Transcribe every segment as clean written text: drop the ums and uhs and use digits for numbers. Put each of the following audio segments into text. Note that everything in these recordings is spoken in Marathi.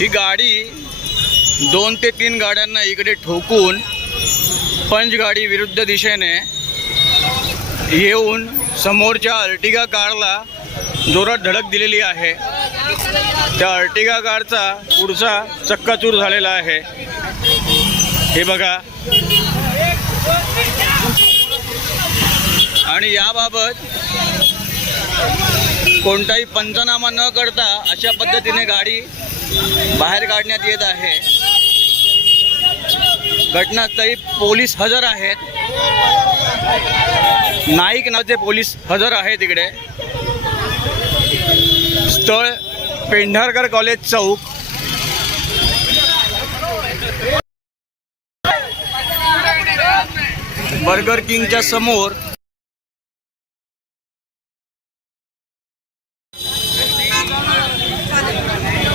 ही गाडी 2 ते 3 गाड्यांना इकडे ठोकून पंच गाडी विरुद्ध दिशेने येऊन समोरच्या अर्टिगा कारला जोरात धडक दिलेली आहे। त्या अर्टिगा कारचा पुढचा चक्काचूर झालेला आहे। हे बघा। आणि याबाबत कोणताही पंचनामा न करता अशा पद्धतीने गाडी बाहेर काढण्यात येत आहे। घटनास्थळी पोलीस हजर आहेत। नाईक नावाचे पोलीस हजर आहेत इकडे। स्थळ पेंढारकर कॉलेज चौक। बर्गर किंगच्या समोर।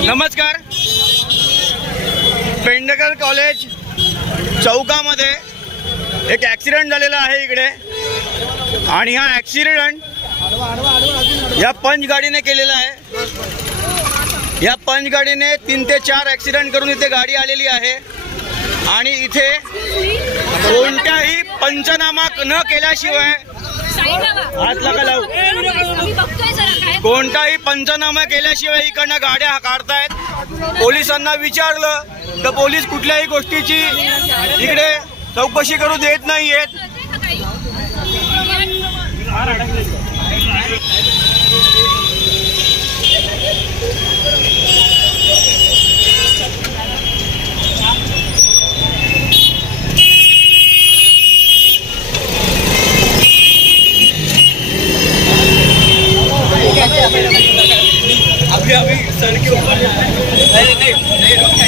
नमस्कार। पेंढारकर कॉलेज चौकामध्ये एक ॲक्सिडेंट झालेला आहे इकडे। आणि हा ॲक्सिडेंट या पंच गाडीने केलेला आहे। या पंच गाडीने 3 ते 4 ॲक्सिडेंट करून इथे गाडी आलेली आहे। आणि इथे कोणत्याही पंचनामा न केल्याशिवाय हात नका लावू। कोणताही पंचनामा केल्याशिवाय इकडनं गाड्या काढतायत। पोलिसांना विचारलं तर पोलीस कुठल्याही गोष्टीची इकडे चौकशी करू देत नाहीयेत। अभी सर के ऊपर नहीं